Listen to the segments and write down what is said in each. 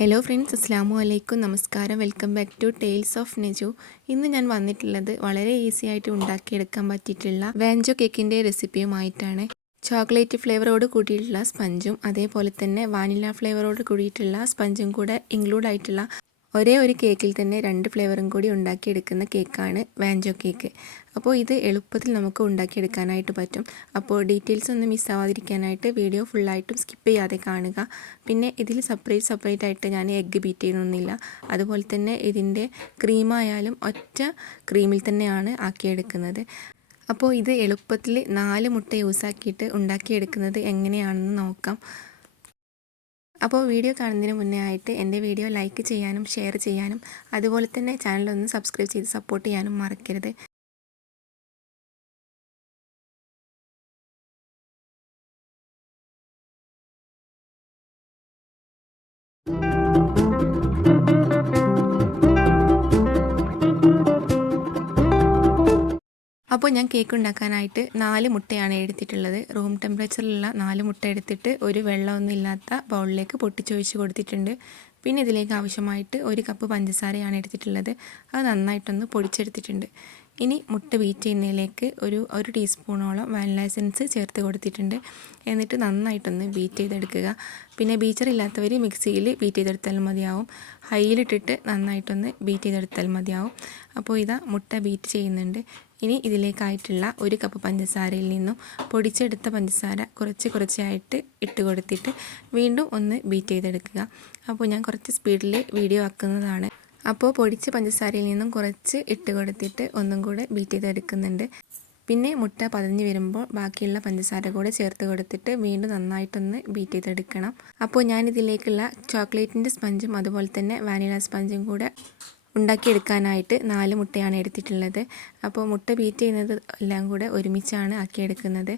Hello friends, അസ്സാമു അലൈക്കും. നമസ്കാരം. Welcome back to tales of Neju. ഇന്ന് ഞാൻ വന്നിട്ടുള്ളത് വളരെ ഈസി ആയിട്ട് ഉണ്ടാക്കിയെടുക്കാൻ പറ്റിയിട്ടുള്ള വാഞ്ചോ കേക്കിൻ്റെ റെസിപ്പിയുമായിട്ടാണ്. ചോക്ലേറ്റ് ഫ്ലേവറോട് കൂടിയിട്ടുള്ള സ്പഞ്ചും അതേപോലെ തന്നെ വാനില ഫ്ലേവറോട് കൂടിയിട്ടുള്ള സ്പഞ്ചും കൂടെ ഇൻക്ലൂഡ് ആയിട്ടുള്ള ഒരേ ഒരു കേക്കിൽ തന്നെ 2 ഫ്ലേവറും കൂടി ഉണ്ടാക്കിയെടുക്കുന്ന കേക്കാണ് വാഞ്ചോ കേക്ക്. അപ്പോൾ ഇത് എളുപ്പത്തിൽ നമുക്ക് ഉണ്ടാക്കിയെടുക്കാനായിട്ട് പറ്റും. അപ്പോൾ ഡീറ്റെയിൽസ് ഒന്നും മിസ്സാവാതിരിക്കാനായിട്ട് വീഡിയോ ഫുള്ളായിട്ടും സ്കിപ്പ് ചെയ്യാതെ കാണുക. പിന്നെ ഇതിൽ സെപ്പറേറ്റ് ആയിട്ട് ഞാൻ എഗ്ഗ് ബീറ്റ് ചെയ്യുന്നൊന്നുമില്ല. അതുപോലെ തന്നെ ഇതിൻ്റെ ക്രീമായാലും ഒറ്റ ക്രീമിൽ തന്നെയാണ് ആക്കിയെടുക്കുന്നത്. അപ്പോൾ ഇത് എളുപ്പത്തിൽ 4 മുട്ട യൂസാക്കിയിട്ട് ഉണ്ടാക്കിയെടുക്കുന്നത് എങ്ങനെയാണെന്ന് നോക്കാം. അപ്പോൾ വീഡിയോ കാണുന്നതിന് മുന്നേ ആയിട്ട് എൻ്റെ വീഡിയോ ലൈക്ക് ചെയ്യാനും ഷെയർ ചെയ്യാനും അതുപോലെ തന്നെ ചാനലൊന്ന് സബ്സ്ക്രൈബ് ചെയ്ത് സപ്പോർട്ട് ചെയ്യാനും മറക്കരുത്. അപ്പോൾ ഞാൻ കേക്ക് ഉണ്ടാക്കാനായിട്ട് 4 മുട്ടയാണ് എടുത്തിട്ടുള്ളത്. റൂം ടെമ്പറേച്ചറിലുള്ള 4 മുട്ട എടുത്തിട്ട് ഒരു വെള്ളമൊന്നും ഇല്ലാത്ത ബൗളിലേക്ക് പൊട്ടിച്ചൊഴിച്ച് കൊടുത്തിട്ടുണ്ട്. പിന്നെ ഇതിലേക്ക് ആവശ്യമായിട്ട് 1 കപ്പ് പഞ്ചസാരയാണ് എടുത്തിട്ടുള്ളത്. അത് നന്നായിട്ടൊന്ന് പൊടിച്ചെടുത്തിട്ടുണ്ട്. ഇനി മുട്ട ബീറ്റ് ചെയ്യുന്നതിലേക്ക് ഒരു ടീസ്പൂണോളം വാനില എസൻസ് ചേർത്ത് കൊടുത്തിട്ടുണ്ട്. എന്നിട്ട് നന്നായിട്ടൊന്ന് ബീറ്റ് ചെയ്തെടുക്കുക. പിന്നെ ബീറ്റർ ഇല്ലാത്തവർ മിക്സിയിൽ ബീറ്റ് ചെയ്തെടുത്താൽ മതിയാവും. ഹൈയിലിട്ടിട്ട് നന്നായിട്ടൊന്ന് ബീറ്റ് ചെയ്തെടുത്താൽ മതിയാവും. അപ്പോൾ ഇതാ മുട്ട ബീറ്റ് ചെയ്യുന്നുണ്ട്. ഇനി ഇതിലേക്കായിട്ടുള്ള 1 കപ്പ് പഞ്ചസാരയിൽ നിന്നും പൊടിച്ചെടുത്ത പഞ്ചസാര കുറച്ചായിട്ട് ഇട്ട് കൊടുത്തിട്ട് വീണ്ടും ഒന്ന് ബീറ്റ് ചെയ്തെടുക്കുക. അപ്പോൾ ഞാൻ കുറച്ച് സ്പീഡിൽ വീഡിയോ ആക്കുന്നതാണ്. അപ്പോൾ പൊടിച്ച പഞ്ചസാരയിൽ നിന്നും കുറച്ച് ഇട്ട് കൊടുത്തിട്ട് ഒന്നും കൂടെ ബീറ്റ് ചെയ്തെടുക്കുന്നുണ്ട്. പിന്നെ മുട്ട പതഞ്ഞ് വരുമ്പോൾ ബാക്കിയുള്ള പഞ്ചസാര കൂടെ ചേർത്ത് കൊടുത്തിട്ട് വീണ്ടും നന്നായിട്ടൊന്ന് ബീറ്റ് ചെയ്തെടുക്കണം. അപ്പോൾ ഞാനിതിലേക്കുള്ള ചോക്ലേറ്റിൻ്റെ സ്പഞ്ചും അതുപോലെ തന്നെ വാനില സ്പഞ്ചും കൂടെ ഉണ്ടാക്കിയെടുക്കാനായിട്ട് 4 മുട്ടയാണ് എടുത്തിട്ടുള്ളത്. അപ്പോൾ മുട്ട ബീറ്റ് ചെയ്യുന്നത് എല്ലാം കൂടെ ഒരുമിച്ചാണ് ആക്കിയെടുക്കുന്നത്.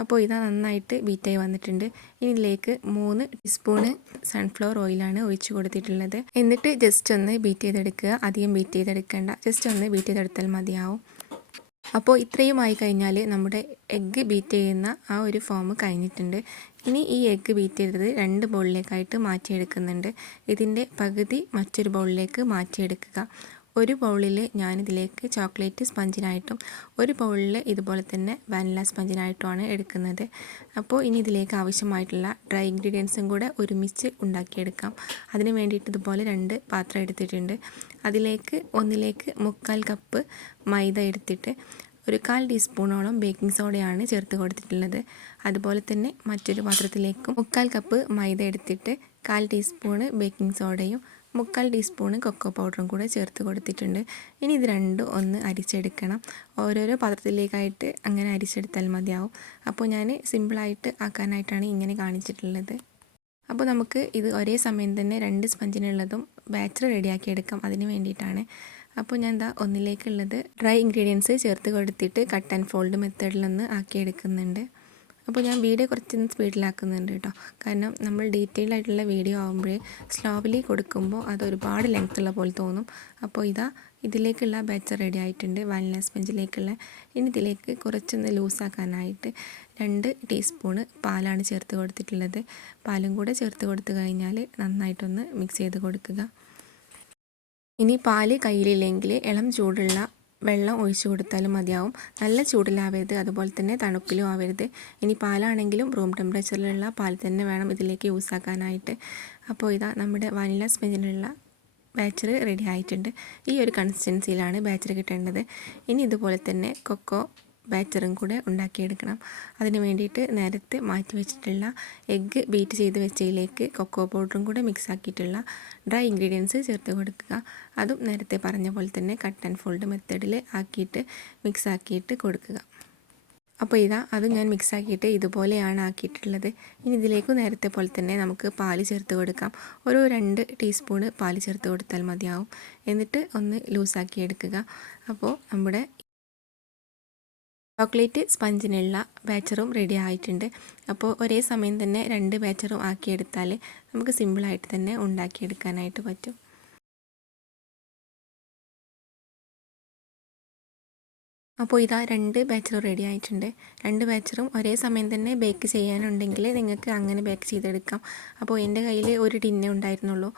അപ്പോൾ ഇതാ നന്നായിട്ട് ബീറ്റായി വന്നിട്ടുണ്ട്. ഇനി ഇതിലേക്ക് 3 ടീസ്പൂണ് സൺഫ്ലവർ ഓയിലാണ് ഒഴിച്ച് കൊടുത്തിട്ടുള്ളത്. എന്നിട്ട് ജസ്റ്റ് ഒന്ന് ബീറ്റ് ചെയ്തെടുക്കുക. അധികം ബീറ്റ് ചെയ്തെടുക്കേണ്ട, ജസ്റ്റ് ഒന്ന് ബീറ്റ് ചെയ്തെടുത്താൽ മതിയാവും. അപ്പോൾ ഇത്രയുമായി കഴിഞ്ഞാൽ നമ്മുടെ എഗ്ഗ് ബീറ്റ് ചെയ്യുന്ന ആ ഒരു ഫോം കഴിഞ്ഞിട്ടുണ്ട്. ഇനി ഈ എഗ്ഗ് ബീറ്റ് ചെയ്തത് 2 ബൗളിലേക്കായിട്ട് മാറ്റിയെടുക്കുന്നുണ്ട്. ഇതിൻ്റെ പകുതി മറ്റൊരു ബൗളിലേക്ക് മാറ്റിയെടുക്കുക. ഒരു ബൗളിൽ ഞാനിതിലേക്ക് ചോക്ലേറ്റ് സ്പഞ്ചിനായിട്ടും ഒരു ബൗളിൽ ഇതുപോലെ തന്നെ വാനില സ്പഞ്ചിനായിട്ടുമാണ് എടുക്കുന്നത്. അപ്പോൾ ഇനി ഇതിലേക്ക് ആവശ്യമായിട്ടുള്ള ഡ്രൈ ഇൻഗ്രീഡിയൻസും കൂടെ ഒരുമിച്ച് ഉണ്ടാക്കിയെടുക്കാം. അതിന് വേണ്ടിയിട്ട് ഇതുപോലെ 2 പാത്രം എടുത്തിട്ടുണ്ട്. അതിലേക്ക് ഒന്നിലേക്ക് 3/4 കപ്പ് മൈദ എടുത്തിട്ട് 1/4 ടീസ്പൂണോളം ബേക്കിംഗ് സോഡയാണ് ചേർത്ത് കൊടുത്തിട്ടുള്ളത്. അതുപോലെ തന്നെ മറ്റൊരു പാത്രത്തിലേക്കും 3/4 കപ്പ് മൈദ എടുത്തിട്ട് 1/4 ടീസ്പൂണ് ബേക്കിംഗ് സോഡയും 3/4 ടീസ്പൂണ് കൊക്കോ പൗഡറും കൂടെ ചേർത്ത് കൊടുത്തിട്ടുണ്ട്. ഇനി ഇത് രണ്ടും ഒന്ന് അരിച്ചെടുക്കണം. ഓരോരോ പാത്രത്തിലേക്കായിട്ട് അങ്ങനെ അരിച്ചെടുത്താൽ മതിയാവും. അപ്പോൾ ഞാൻ സിമ്പിളായിട്ട് ആക്കാനായിട്ടാണ് ഇങ്ങനെ കാണിച്ചിട്ടുള്ളത്. അപ്പോൾ നമുക്ക് ഇത് ഒരേ സമയം തന്നെ 2 സ്പഞ്ചിനുള്ളതും ബാറ്റർ റെഡിയാക്കി എടുക്കാം. അതിന് വേണ്ടിയിട്ടാണ്. അപ്പോൾ ഞാൻ ഒന്നിലേക്കുള്ളത് ഡ്രൈ ഇൻഗ്രീഡിയൻസ് ചേർത്ത് കൊടുത്തിട്ട് കട്ട് ആൻഡ് ഫോൾഡ് മെത്തേഡിലൊന്ന് ആക്കിയെടുക്കുന്നുണ്ട്. അപ്പോൾ ഞാൻ വീഡിയോ കുറച്ചൊന്ന് സ്പീഡിലാക്കുന്നുണ്ട് കേട്ടോ. കാരണം നമ്മൾ ഡീറ്റെയിൽ ആയിട്ടുള്ള വീഡിയോ ആകുമ്പോഴേ സ്ലോവിലി കൊടുക്കുമ്പോൾ അത് ഒരുപാട് ലെങ്ത് ഉള്ള പോലെ തോന്നും. അപ്പോൾ ഇതിലേക്കുള്ള ബാറ്റർ റെഡി ആയിട്ടുണ്ട്, വാനില സ്പഞ്ചിലേക്കുള്ള. ഇനി ഇതിലേക്ക് കുറച്ചൊന്ന് ലൂസാക്കാനായിട്ട് 2 ടീസ്പൂണ് പാലാണ് ചേർത്ത് കൊടുത്തിട്ടുള്ളത്. പാലും കൂടെ ചേർത്ത് കൊടുത്തു കഴിഞ്ഞാൽ നന്നായിട്ടൊന്ന് മിക്സ് ചെയ്ത് കൊടുക്കുക. ഇനി പാല് കയ്യിലില്ലെങ്കിൽ ഇളം ചൂടുള്ള വെള്ളം ഒഴിച്ചു കൊടുത്താലും മതിയാവും. നല്ല ചൂടിലാവരുത്, അതുപോലെ തന്നെ തണുപ്പിലും ആവരുത്. ഇനി പാലാണെങ്കിലും റൂം ടെമ്പറേച്ചറിലുള്ള പാൽ തന്നെ വേണം ഇതിലേക്ക് യൂസാക്കാനായിട്ട്. അപ്പോൾ നമ്മുടെ വാനില സ്പഞ്ചിനുള്ള ബാറ്റർ റെഡി ആയിട്ടുണ്ട്. ഈ ഒരു കൺസിസ്റ്റൻസിയിലാണ് ബാറ്റർ കിട്ടേണ്ടത്. ഇനി ഇതുപോലെ തന്നെ കൊക്കോ ബാറ്ററും കൂടെ ഉണ്ടാക്കിയെടുക്കണം. അതിന് വേണ്ടിയിട്ട് നേരത്തെ മാറ്റി വെച്ചിട്ടുള്ള എഗ്ഗ് ബീറ്റ് ചെയ്ത് വെച്ചതിലേക്ക് കൊക്കോ പൗഡറും കൂടെ മിക്സ് ആക്കിയിട്ടുള്ള ഡ്രൈ ഇൻഗ്രീഡിയൻസ് ചേർത്ത് കൊടുക്കുക. അതും നേരത്തെ പറഞ്ഞ പോലെ തന്നെ കട്ട് ആൻഡ് ഫോൾഡ് മെത്തേഡിൽ ആക്കിയിട്ട് മിക്സ് ആക്കിയിട്ട് കൊടുക്കുക. അപ്പോൾ അതും ഞാൻ മിക്സ് ആക്കിയിട്ട് ഇതുപോലെയാണ് ആക്കിയിട്ടുള്ളത്. ഇനി ഇതിലേക്ക് നേരത്തെ പോലെ തന്നെ നമുക്ക് പാല് ചേർത്ത് കൊടുക്കാം. 2 ടീസ്പൂണ് പാല് ചേർത്ത് കൊടുത്താൽ മതിയാവും. എന്നിട്ട് ഒന്ന് ലൂസാക്കി എടുക്കുക. അപ്പോൾ നമ്മുടെ ചോക്ലേറ്റ് സ്പഞ്ചിനുള്ള ബാറ്ററും റെഡി ആയിട്ടുണ്ട്. അപ്പോൾ ഒരേ സമയം തന്നെ 2 ബാറ്ററും ആക്കിയെടുത്താൽ നമുക്ക് സിമ്പിളായിട്ട് തന്നെ ഉണ്ടാക്കിയെടുക്കാനായിട്ട് പറ്റും. അപ്പോൾ 2 ബാച്ചറും റെഡി ആയിട്ടുണ്ട്. 2 ബാച്ചറും ഒരേ സമയം തന്നെ ബേക്ക് ചെയ്യാനുണ്ടെങ്കിൽ നിങ്ങൾക്ക് അങ്ങനെ ബേക്ക് ചെയ്തെടുക്കാം. അപ്പോൾ എൻ്റെ കയ്യിൽ ഒരു ടിന്നേ ഉണ്ടായിരുന്നുള്ളൂ.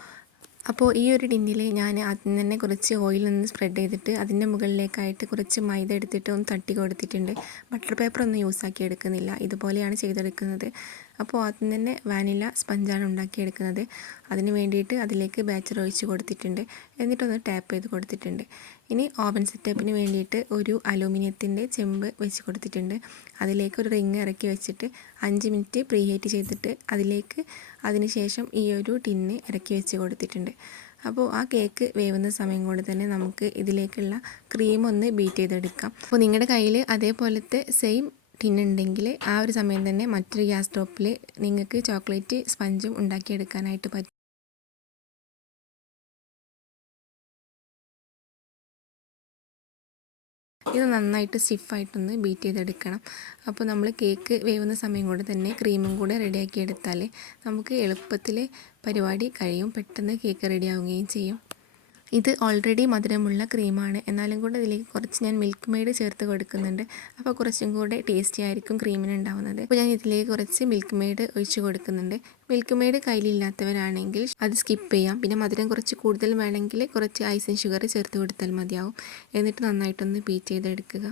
അപ്പോൾ ഈ ഒരു ടിന്നിൽ ഞാൻ ആദ്യം തന്നെ കുറച്ച് ഓയിൽ ഒന്ന് സ്പ്രെഡ് ചെയ്തിട്ട് അതിൻ്റെ മുകളിലേക്കായിട്ട് കുറച്ച് മൈദ എടുത്തിട്ട് ഒന്ന് തട്ടി കൊടുത്തിട്ടുണ്ട്. ബട്ടർ പേപ്പർ ഒന്നും യൂസാക്കി എടുക്കുന്നില്ല, ഇതുപോലെയാണ് ചെയ്തെടുക്കുന്നത്. അപ്പോൾ ആദ്യം തന്നെ വാനില സ്പഞ്ചാണ് ഉണ്ടാക്കിയെടുക്കുന്നത്. അതിന് വേണ്ടിയിട്ട് അതിലേക്ക് ബാറ്റർ ഒഴിച്ച് കൊടുത്തിട്ടുണ്ട്. എന്നിട്ടൊന്ന് ടാപ്പ് ചെയ്ത് കൊടുത്തിട്ടുണ്ട്. ഇനി ഓവൻ സെറ്റപ്പിന് വേണ്ടിയിട്ട് ഒരു അലൂമിനിയത്തിൻ്റെ ചെമ്പ് വെച്ച് കൊടുത്തിട്ടുണ്ട്. അതിലേക്ക് ഒരു റിങ് ഇറക്കി വെച്ചിട്ട് 5 മിനിറ്റ് പ്രീ ഹീറ്റ് ചെയ്തിട്ട് അതിന് ശേഷം ഈ ഒരു ടിന്ന് ഇറക്കി വെച്ച് കൊടുത്തിട്ടുണ്ട്. അപ്പോൾ ആ കേക്ക് വേവുന്ന സമയം കൊണ്ട് തന്നെ നമുക്ക് ഇതിലേക്കുള്ള ക്രീം ഒന്ന് ബീറ്റ് ചെയ്തെടുക്കാം. അപ്പോൾ നിങ്ങളുടെ കയ്യിൽ അതേപോലത്തെ സെയിം ടിന്നുണ്ടെങ്കിൽ ആ ഒരു സമയം തന്നെ മറ്റൊരു ഗ്യാസ് സ്റ്റോപ്പിൽ നിങ്ങൾക്ക് ചോക്ലേറ്റ് സ്പഞ്ചും ഉണ്ടാക്കിയെടുക്കാനായിട്ട് പറ്റും. ഇത് നന്നായിട്ട് സ്റ്റിഫായിട്ടൊന്ന് ബീറ്റ് ചെയ്തെടുക്കണം. അപ്പോൾ നമ്മൾ കേക്ക് വേവുന്ന സമയം കൊണ്ട് തന്നെ ക്രീമും കൂടെ റെഡിയാക്കി എടുത്താൽ നമുക്ക് എളുപ്പത്തിൽ പരിപാടി കഴിയും, പെട്ടെന്ന് കേക്ക് റെഡിയാവുകയും ചെയ്യും. ഇത് ഓൾറെഡി മധുരമുള്ള ക്രീമാണ്, എന്നാലും കൂടെ ഇതിലേക്ക് കുറച്ച് ഞാൻ മിൽക്ക് മെയ്ഡ് ചേർത്ത് കൊടുക്കുന്നുണ്ട്. അപ്പോൾ കുറച്ചും കൂടെ ടേസ്റ്റി ആയിരിക്കും ക്രീമിന് ഉണ്ടാവുന്നത്. അപ്പോൾ ഞാൻ ഇതിലേക്ക് കുറച്ച് മിൽക്ക് മെയ്ഡ് ഒഴിച്ച് കൊടുക്കുന്നുണ്ട്. മിൽക്ക് മെയ്ഡ് കയ്യിലില്ലാത്തവരാണെങ്കിൽ അത് സ്കിപ്പ് ചെയ്യാം. പിന്നെ മധുരം കുറച്ച് കൂടുതൽ വേണമെങ്കിൽ കുറച്ച് ഐസ് ആൻഡ് ഷുഗർ ചേർത്ത് കൊടുത്താൽ മതിയാവും. എന്നിട്ട് നന്നായിട്ടൊന്ന് ബീറ്റ് ചെയ്തെടുക്കുക.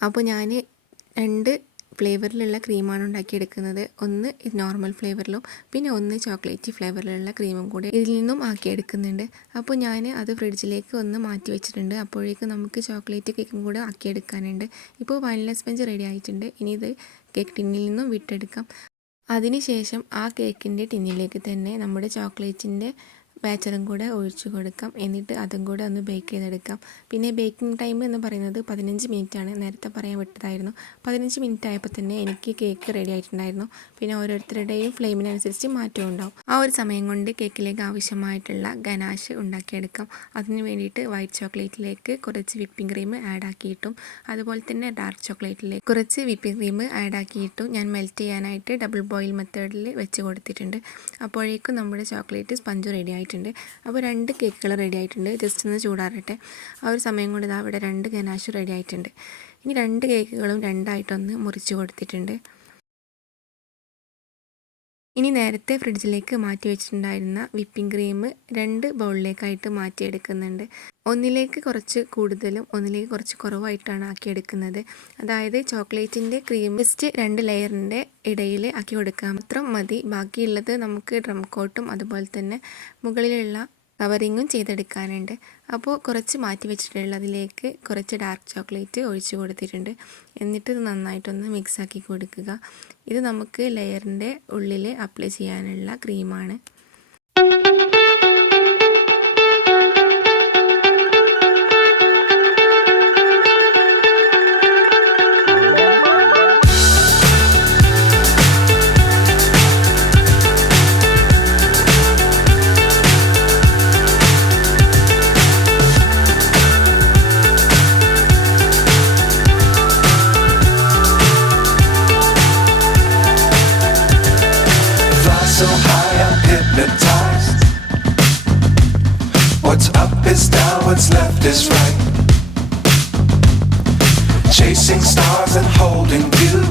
അപ്പോൾ ഞാൻ 2 ഫ്ലേവറിലുള്ള ക്രീമാണ് ഉണ്ടാക്കിയെടുക്കുന്നത്. ഒന്ന് നോർമൽ ഫ്ലേവറിലും പിന്നെ ഒന്ന് ചോക്ലേറ്റ് ഫ്ലേവറിലുള്ള ക്രീമും കൂടെ ഇതിൽ നിന്നും ആക്കിയെടുക്കുന്നുണ്ട്. അപ്പോൾ ഞാൻ അത് ഫ്രിഡ്ജിലേക്ക് ഒന്ന് മാറ്റി വെച്ചിട്ടുണ്ട്. അപ്പോഴേക്കും നമുക്ക് ചോക്ലേറ്റ് കേക്കും കൂടെ ആക്കിയെടുക്കാനുണ്ട്. ഇപ്പോൾ വാനില സ്പഞ്ച് റെഡി ആയിട്ടുണ്ട്. ഇനി ഇത് കേക്ക് ടിന്നിൽ നിന്നും വിട്ടെടുക്കാം. അതിനുശേഷം ആ കേക്കിൻ്റെ ടിന്നിലേക്ക് തന്നെ നമ്മുടെ ചോക്ലേറ്റിൻ്റെ ബാറ്ററും കൂടെ ഒഴിച്ചു കൊടുക്കാം. എന്നിട്ട് അതും കൂടെ ഒന്ന് ബേക്ക് ചെയ്തെടുക്കാം. പിന്നെ ബേക്കിംഗ് ടൈം എന്ന് പറയുന്നത് 15 മിനിറ്റാണ്. നേരത്തെ പറയാൻ വിട്ടതായിരുന്നു. 15 മിനിറ്റ് ആയപ്പോൾ തന്നെ എനിക്ക് കേക്ക് റെഡി ആയിട്ടുണ്ടായിരുന്നു. പിന്നെ ഓരോരുത്തരുടെയും ഫ്ലെയിമിനനുസരിച്ച് മാറ്റം ഉണ്ടാവും. ആ ഒരു സമയം കൊണ്ട് കേക്കിലേക്ക് ആവശ്യമായിട്ടുള്ള ഗനാഷ് ഉണ്ടാക്കിയെടുക്കാം. അതിന് വേണ്ടിയിട്ട് വൈറ്റ് ചോക്ലേറ്റിലേക്ക് കുറച്ച് വിപ്പിംഗ് ക്രീം ആഡ് ആക്കിയിട്ടും അതുപോലെ തന്നെ ഡാർക്ക് ചോക്ലേറ്റിലേക്ക് കുറച്ച് വിപ്പിംഗ് ക്രീം ആഡ് ആക്കിയിട്ടും ഞാൻ മെൽറ്റ് ചെയ്യാനായിട്ട് ഡബിൾ ബോയിൽ മെത്തേഡിൽ വെച്ച് കൊടുത്തിട്ടുണ്ട്. അപ്പോഴേക്കും നമ്മുടെ ചോക്ലേറ്റ് സ്പഞ്ച് റെഡി ആയിട്ടുണ്ട്. അപ്പോൾ 2 കേക്കുകൾ റെഡി ആയിട്ടുണ്ട്. ജസ്റ്റ് ഒന്ന് ചൂടാറട്ടെ. ആ ഒരു സമയം കൊണ്ട് ഇതാ ഇവിടെ 2 ഗനാഷ് റെഡി ആയിട്ടുണ്ട്. ഇനി 2 കേക്കുകളും രണ്ടായിട്ടൊന്ന് മുറിച്ച് കൊടുത്തിട്ടുണ്ട്. ഇനി നേരത്തെ ഫ്രിഡ്ജിലേക്ക് മാറ്റി വെച്ചിട്ടുണ്ടായിരുന്ന വിപ്പിംഗ് ക്രീം 2 ബൗളിലേക്കായിട്ട് മാറ്റിയെടുക്കുന്നുണ്ട്. ഒന്നിലേക്ക് കുറച്ച് കൂടുതലും ഒന്നിലേക്ക് കുറച്ച് കുറവായിട്ടാണ് ആക്കിയെടുക്കുന്നത്. അതായത് ചോക്ലേറ്റിൻ്റെ ക്രീം ജസ്റ്റ് 2 ലെയറിൻ്റെ ഇടയിൽ ആക്കി കൊടുക്കാൻ മാത്രം മതി. ബാക്കിയുള്ളത് നമുക്ക് ഡ്രം കോട്ടും അതുപോലെ തന്നെ മുകളിലുള്ള കവറിങ്ങും ചെയ്തെടുക്കാനുണ്ട്. അപ്പോൾ കുറച്ച് മാറ്റി വെച്ചിട്ടുള്ളതിലേക്ക് കുറച്ച് ഡാർക്ക് ചോക്ലേറ്റ് ഒഴിച്ച് കൊടുത്തിട്ടുണ്ട്. എന്നിട്ട് ഇത് നന്നായിട്ടൊന്ന് മിക്സാക്കി കൊടുക്കുക. ഇത് നമുക്ക് ലെയറിൻ്റെ ഉള്ളിൽ അപ്ലൈ ചെയ്യാനുള്ള ക്രീമാണ്. So high I'm hypnotized. What's up is down, what's left is right. Chasing stars and holding you.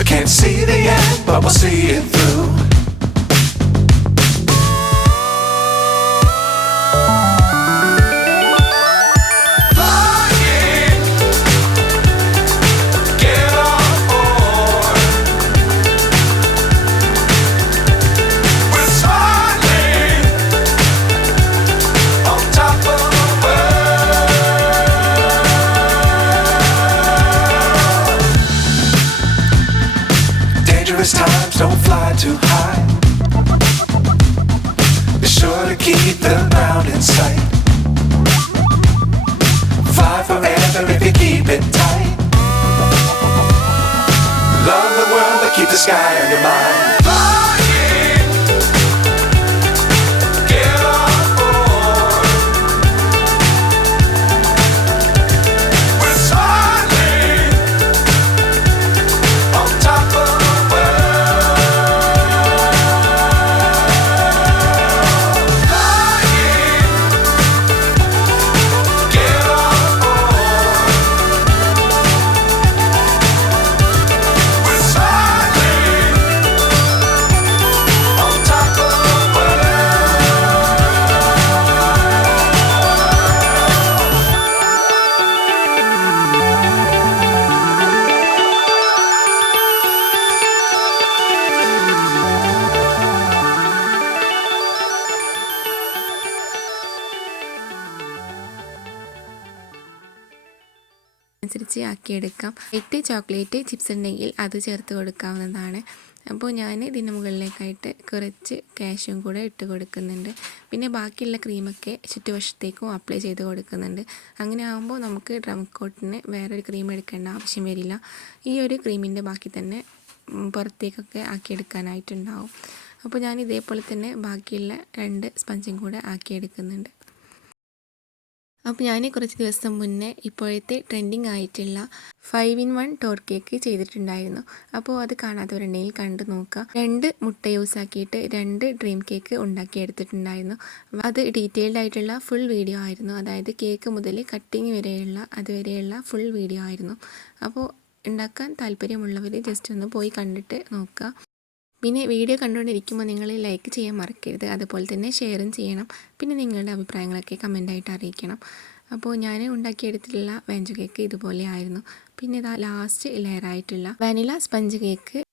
I can't see the end, but we'll see it through. Times don't fly too high. Be sure to keep the ground in sight. Fly forever if you keep it tight. Love the world but keep the sky on your mind. അതിനനുസരിച്ച് ആക്കിയെടുക്കാം. White chocolate chips ഉണ്ടെങ്കിൽ അത് ചേർത്ത് കൊടുക്കാവുന്നതാണ്. അപ്പോൾ ഞാൻ ഇതിന് മുകളിലേക്കായിട്ട് കുറച്ച് കാഷ്യും കൂടെ ഇട്ട് കൊടുക്കുന്നുണ്ട്. പിന്നെ ബാക്കിയുള്ള ക്രീമൊക്കെ ചുറ്റുവശത്തേക്കും അപ്ലൈ ചെയ്ത് കൊടുക്കുന്നുണ്ട്. അങ്ങനെ ആകുമ്പോൾ നമുക്ക് ഡ്രം കോട്ടിന് വേറൊരു ക്രീം എടുക്കേണ്ട ആവശ്യം വരില്ല. ഈ ഒരു ക്രീമിൻ്റെ ബാക്കി തന്നെ പുറത്തേക്കൊക്കെ ആക്കിയെടുക്കാനായിട്ടുണ്ടാവും. അപ്പോൾ ഞാൻ ഇതേപോലെ തന്നെ ബാക്കിയുള്ള 2 സ്പഞ്ചും കൂടെ ആക്കിയെടുക്കുന്നുണ്ട്. അപ്പോൾ ഞാൻ കുറച്ച് ദിവസം മുന്നേ ഇപ്പോഴത്തെ ട്രെൻഡിങ് ആയിട്ടുള്ള 5 in 1 ടോർ കേക്ക് ചെയ്തിട്ടുണ്ടായിരുന്നു. അപ്പോൾ അത് കാണാത്തവരുണ്ടെങ്കിൽ കണ്ടു നോക്കുക. 2 മുട്ട യൂസ് ആക്കിയിട്ട് 2 ഡ്രീം കേക്ക് ഉണ്ടാക്കിയെടുത്തിട്ടുണ്ടായിരുന്നു. അത് ഡീറ്റെയിൽഡ് ആയിട്ടുള്ള ഫുൾ വീഡിയോ ആയിരുന്നു. അതായത് കേക്ക് മുതൽ കട്ടിങ് വരെയുള്ള അതുവരെയുള്ള ഫുൾ വീഡിയോ ആയിരുന്നു. അപ്പോൾ ഉണ്ടാക്കാൻ താല്പര്യമുള്ളവർ ജസ്റ്റ് ഒന്ന് പോയി കണ്ടിട്ട് നോക്കുക. പിന്നെ വീഡിയോ കണ്ടുകൊണ്ടിരിക്കുമ്പോൾ നിങ്ങൾ ലൈക്ക് ചെയ്യാൻ മറക്കരുത്. അതുപോലെ തന്നെ ഷെയറും ചെയ്യണം. പിന്നെ നിങ്ങളുടെ അഭിപ്രായങ്ങളൊക്കെ കമൻ്റായിട്ട് അറിയിക്കണം. അപ്പോൾ ഞാൻ ഉണ്ടാക്കിയെടുത്തിട്ടുള്ള വാഞ്ചോ കേക്ക് ഇതുപോലെ ആയിരുന്നു. പിന്നെ ഇതാ ലാസ്റ്റ് ലെയറായിട്ടുള്ള വാനില സ്പഞ്ച് കേക്ക്